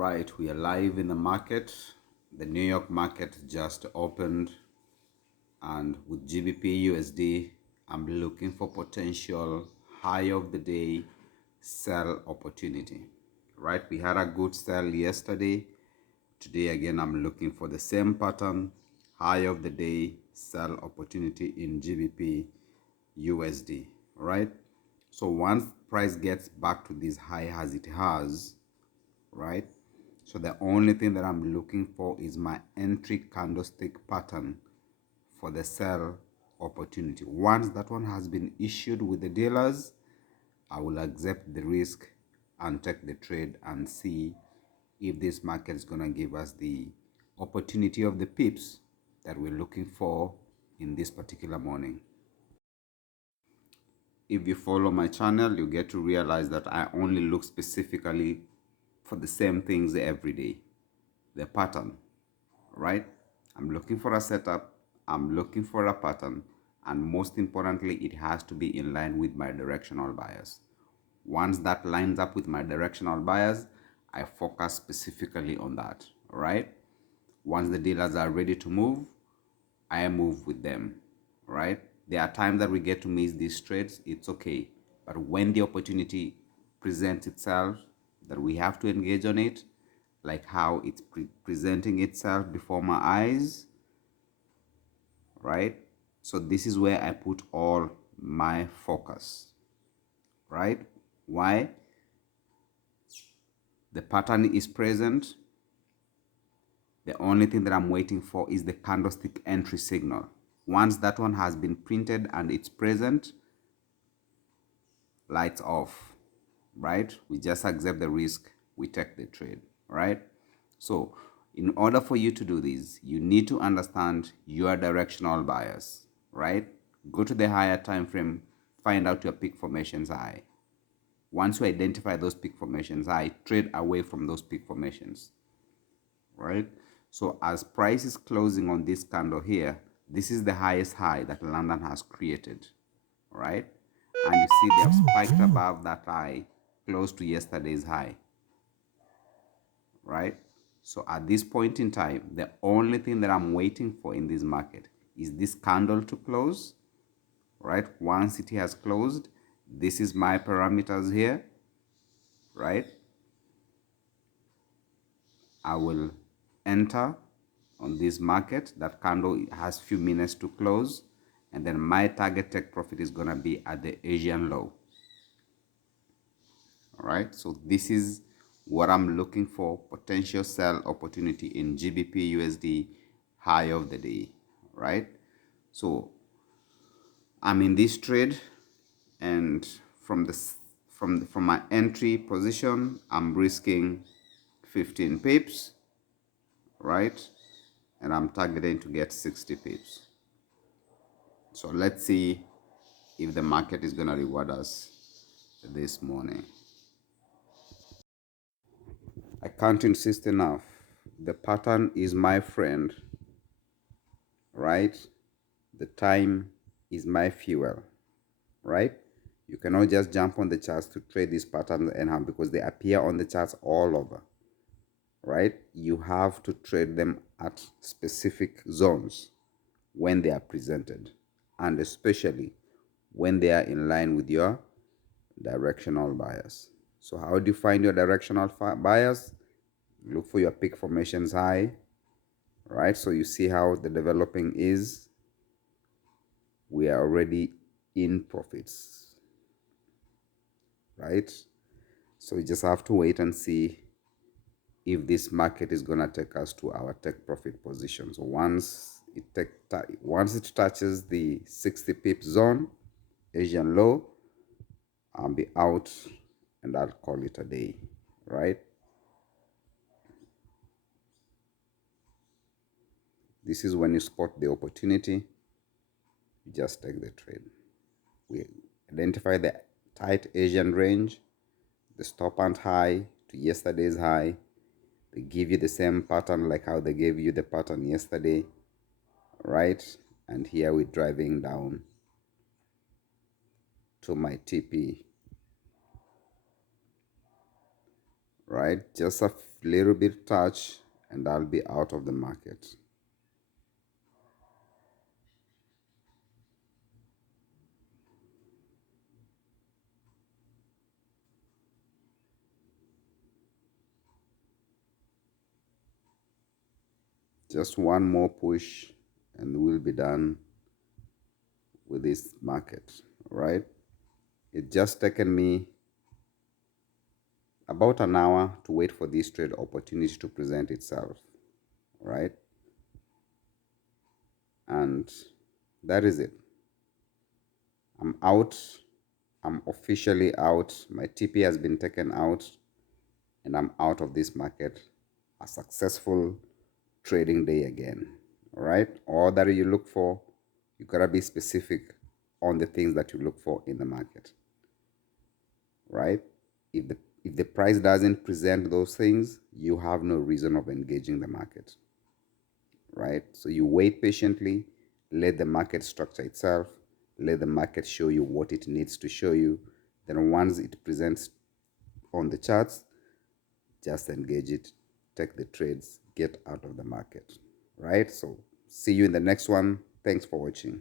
Right, we are live in the market. The New York market just opened, and with GBP USD, I'm looking for potential high of the day sell opportunity. Right, we had a good sell yesterday. Today again, I'm looking for the same pattern, high of the day sell opportunity in GBP USD. Right, so once price gets back to this high as it has, right, so the only thing that I'm looking for is my entry candlestick pattern for the sell opportunity. Once that one has been issued with the dealers, I will accept the risk and take the trade and see if this market is going to give us the opportunity of the pips that we're looking for in this particular morning. If you follow my channel, you get to realize that I only look specifically for the same things every day. The pattern, right? I'm looking for a setup, I'm looking for a pattern, and most importantly, it has to be in line with my directional bias. Once that lines up with my directional bias, I focus specifically on that, right? Once the dealers are ready to move, I move with them, right? There are times that we get to miss these trades, it's okay. But when the opportunity presents itself, that we have to engage on it, like how it's presenting itself before my eyes, right? So this is where I put all my focus, right? Why? The pattern is present. The only thing that I'm waiting for is the candlestick entry signal. Once that one has been printed and it's present, lights off, right? We just accept the risk, we take the trade, right? So in order for you to do this, you need to understand your directional bias, right? Go to the higher time frame, find out your peak formations high. Once you identify those peak formations high, trade away from those peak formations, right? So as price is closing on this candle here, this is the highest high that London has created, right? And you see they have spiked above that high, close to yesterday's high, right? So at this point in time, the only thing that I'm waiting for in this market is this candle to close, right? Once it has closed, this is my parameters here, right? I will enter on this market. That candle has few minutes to close, and then my target take profit is going to be at the Asian low. All right, so this is what I'm looking for, potential sell opportunity in GBP USD high of the day, right? So I'm in this trade, and from my entry position, I'm risking 15 pips, right? And I'm targeting to get 60 pips. So let's see if the market is going to reward us this morning. I can't insist enough. The pattern is my friend, right? The time is my fuel, right? You cannot just jump on the charts to trade these patterns anyhow because they appear on the charts all over, right? You have to trade them at specific zones when they are presented, and especially when they are in line with your directional bias. So how do you find your directional bias? Look for your peak formations high, right? So you see how the developing is. We are already in profits, right? So we just have to wait and see if this market is going to take us to our take profit position. So once it touches the 60 pip zone, Asian low, I'll be out and I'll call it a day, right? This is when you spot the opportunity, you just take the trade. We identify the tight Asian range, the stop and high to yesterday's high. They give you the same pattern like how they gave you the pattern yesterday, right? And here we're driving down to my TP, right? Just a little bit touch and I'll be out of the market. Just one more push and we'll be done with this market, right? It just taken me about an hour to wait for this trade opportunity to present itself, right? And that is it. I'm out. I'm officially out. My TP has been taken out and I'm out of this market. A successful trading day again. All right. All that you look for, you gotta be specific on the things that you look for in the market. Right? If the price doesn't present those things, you have no reason of engaging the market. Right? So you wait patiently, let the market structure itself, let the market show you what it needs to show you. Then once it presents on the charts, just engage it, take the trades, get out of the market. Right? So see you in the next one. Thanks for watching.